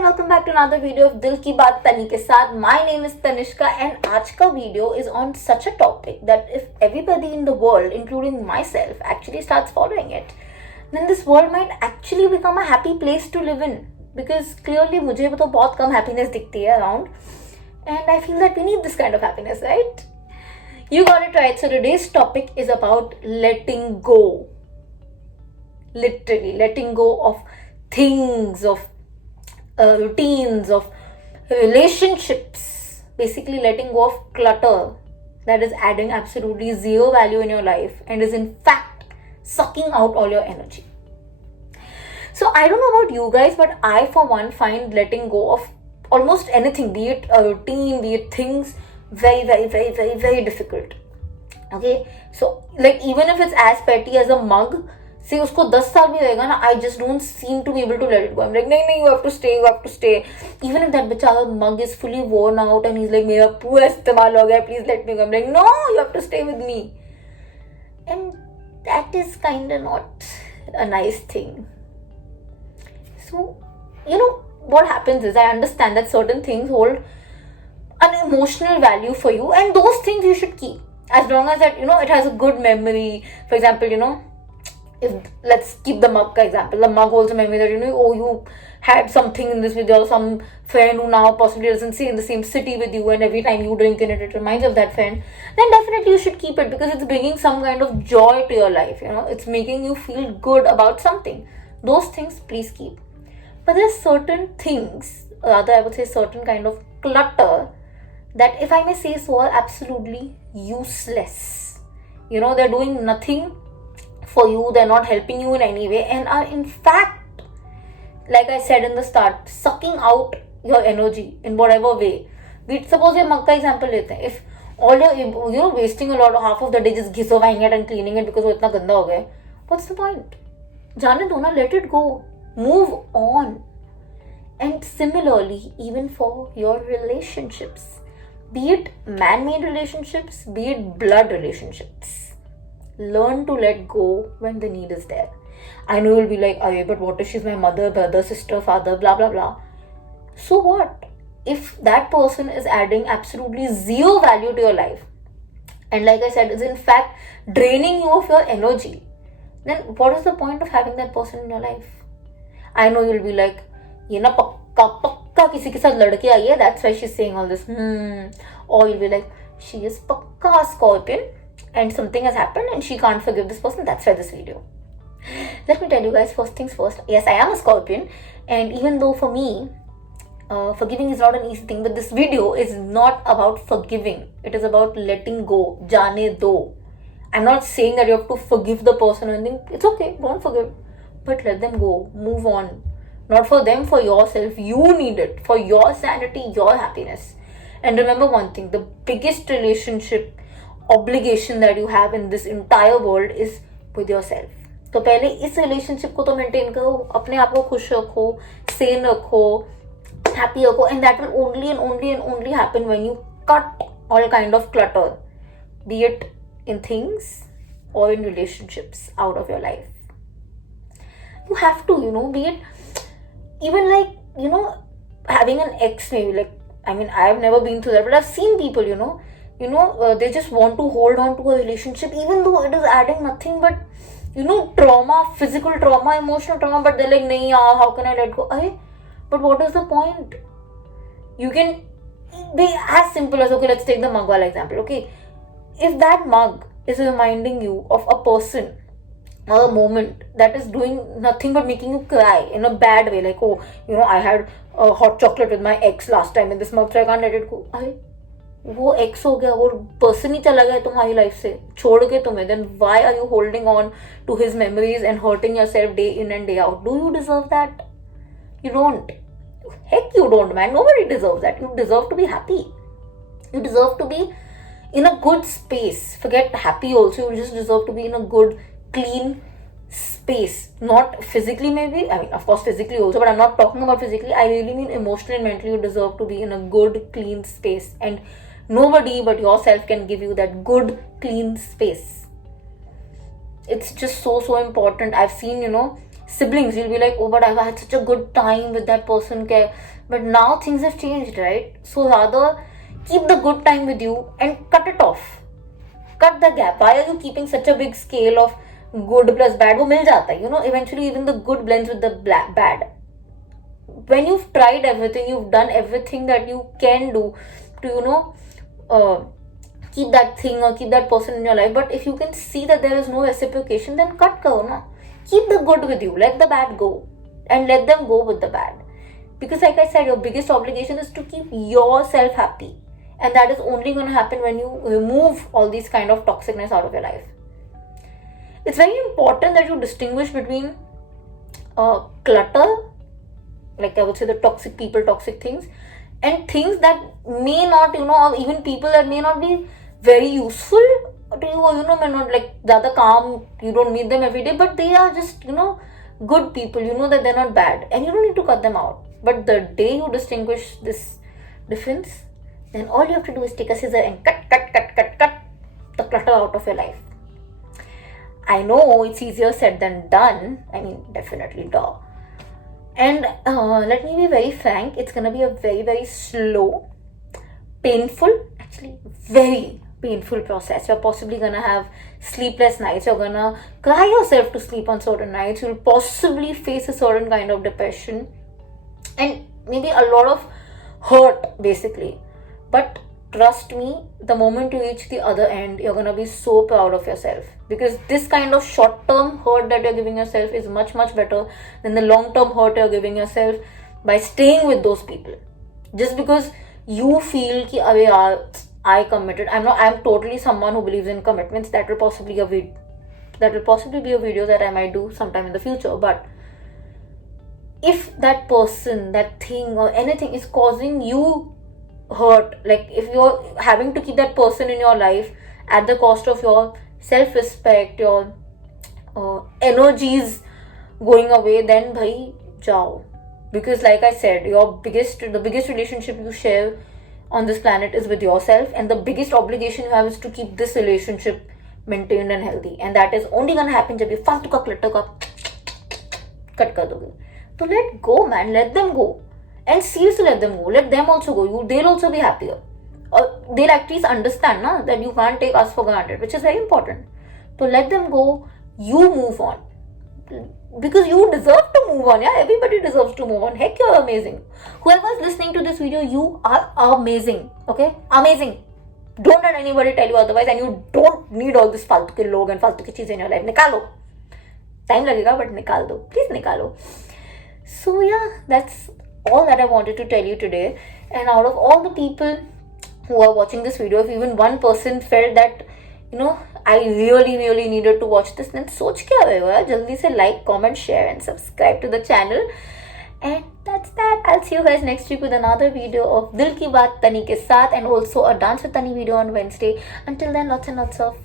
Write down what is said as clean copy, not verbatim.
and welcome back to another video of Dil Ki Baat Tani ke saath. My name is Tanishka and aaj ka video is on such a topic that if everybody in the world, including myself, actually starts following it, then this world might actually become a happy place to live in. Because clearly मुझे तो बहुत कम happiness दिखती है around, and I feel that we need this kind of happiness, right? You got it right. So today's topic is about letting go. Literally letting go of things, of routines, of relationships. Basically letting go of clutter that is adding absolutely zero value in your life and is in fact sucking out all your energy. So I don't know about you guys, but I for one find letting go of almost anything, be it a routine, be it things, very difficult. Okay, so like even if it's as petty as a mug, say उसको 10 साल भी होएगा ना, I just don't seem to be able to let it go. I'm like, नहीं, you have to stay. Even if that बेचारा mug is fully worn out and he's like, मेरा पूरा इस्तेमाल हो गया, please let me go. I'm like, no, you have to stay with me. And that is kind of not a nice thing. So, what happens is, I understand that certain things hold an emotional value for you, and those things you should keep. As long as that, it has a good memory. For example, if let's keep the mug example, the mug holds a memory that you had something in this video, some friend who now possibly doesn't stay in the same city with you, and every time you drink in it, it reminds you of that friend. Then definitely you should keep it because it's bringing some kind of joy to your life. It's making you feel good about something. Those things please keep. But there's certain things, rather I would say certain kind of clutter, that if I may say so, are absolutely useless. They're doing nothing for you, they're not helping you in any way, and are in fact, like I said in the start, sucking out your energy in whatever way. Suppose ये mug का example लेते हैं. If all you're wasting a lot of half of the day just घिसवाएंगे it and cleaning it because वो इतना गंदा हो गया, what's the point? जाने दो ना, let it go, move on. And similarly, even for your relationships, be it man-made relationships, be it blood relationships, learn to let go when the need is there. I know you'll be like, but what if she's my mother, brother, sister, father, blah, blah, blah. So what? If that person is adding absolutely zero value to your life, and like I said, is in fact draining you of your energy, then what is the point of having that person in your life? I know you'll be like, ये ना पक्का किसी के साथ लड़के आई है, that's why she's saying all this. Or you'll be like, she is पक्का Scorpion and something has happened and she can't forgive this person, that's why this video. Let me tell you guys, first things first, yes, I am a Scorpion, and even though for me forgiving is not an easy thing, but this video is not about forgiving, it is about letting go. Jaane do. I'm not saying that you have to forgive the person or anything. It's okay, don't forgive, but let them go, move on. Not for them, for yourself. You need it for your sanity, your happiness. And remember one thing, the biggest relationship obligation that you have in this entire world is with yourself. तो पहले इस relationship को तो maintain करो, अपने आप को खुश रखो, sane रखो, happy रखो, and that will only happen when you cut all kind of clutter, be it in things or in relationships out of your life. You have to, be it even like, having an ex maybe, like, I mean, I've never been through that, but I've seen people, they just want to hold on to a relationship even though it is adding nothing but, trauma, physical trauma, emotional trauma, but they're like, nahi yaar, how can I let go? But what is the point? You can be as simple as, okay, let's take the mug wala example, okay? If that mug is reminding you of a person or a moment that is doing nothing but making you cry in a bad way, like, I had a hot chocolate with my ex last time in this mug, so I can't let it go. वो ex हो गया, वो person ही चला गया तुम्हारी life से, छोड़ के तुम्हें, then why are you holding on to his memories and hurting yourself day in and day out? Do you deserve that? You don't. Heck, you don't, man. Nobody deserves that. You deserve to be happy. You deserve to be in a good space. Forget happy also. You just deserve to be in a good, clean space. Not physically maybe. I mean, of course physically also, but I'm not talking about physically. I really mean emotionally and mentally. You deserve to be in a good, clean space. And nobody but yourself can give you that good, clean space. It's just so important. I've seen, siblings, you'll be like, oh, but I've had such a good time with that person. But now things have changed, right? So rather keep the good time with you and cut it off. Cut the gap. Why are you keeping such a big scale of good plus bad? वो मिल जाता है, eventually even the good blends with the bad. When you've tried everything, you've done everything that you can do to, keep that thing or keep that person in your life, but if you can see that there is no reciprocation, then cut karo na. Keep the good with you, let the bad go, and let them go with the bad. Because like I said, your biggest obligation is to keep yourself happy, and that is only going to happen when you remove all these kind of toxicness out of your life. It's very important that you distinguish between clutter, like I would say the toxic people, toxic things, and things that may not, or even people that may not be very useful to you, or may not, like zyada calm, you don't meet them every day, but they are just, good people, that they're not bad, and you don't need to cut them out. But the day you distinguish this difference, then all you have to do is take a scissor and cut the clutter out of your life. I know it's easier said than done. I mean, definitely duh. And let me be very frank, it's gonna be a very, very slow, painful, actually very painful process. You're possibly gonna have sleepless nights, you're gonna cry yourself to sleep on certain nights, you'll possibly face a certain kind of depression and maybe a lot of hurt basically. But trust me, the moment you reach the other end, you're gonna be so proud of yourself, because this kind of short-term hurt that you're giving yourself is much, much better than the long-term hurt you're giving yourself by staying with those people. Just because you feel ki अबे यार, I committed. I'm totally someone who believes in commitments. That will possibly be a video that I might do sometime in the future. But if that person, that thing or anything is causing you hurt, like if you're having to keep that person in your life at the cost of your self-respect, your energies going away, then bhai jao. Because like I said, the biggest relationship you share on this planet is with yourself, and the biggest obligation you have is to keep this relationship maintained and healthy, and that is only gonna happen जब ये फालतू का clutter का cut कर दोगे. So let go, man, let them go. And seriously, let them go. Let them also go. They'll also be happier. Or they'll at least understand that you can't take us for granted, which is very important. So let them go. You move on. Because you deserve to move on. Yeah, everybody deserves to move on. Heck, you're amazing. Whoever's listening to this video, you are amazing. Okay? Amazing. Don't let anybody tell you otherwise, and you don't need all this फालतू के लोग and फालतू की चीजें in your life. निकालो. Time लगेगा, but निकाल दो. Please निकालो. So yeah, that's all that I wanted to tell you today. And out of all the people who are watching this video, if even one person felt that I really, really needed to watch this, then सोच क्या रहे हो यार, जल्दी से like, comment, share and subscribe to the channel. And that's that. I'll see you guys next week with another video of Dil Ki Baat Tani ke saath, and also a Dance with Tani video on Wednesday. Until then, lots and lots of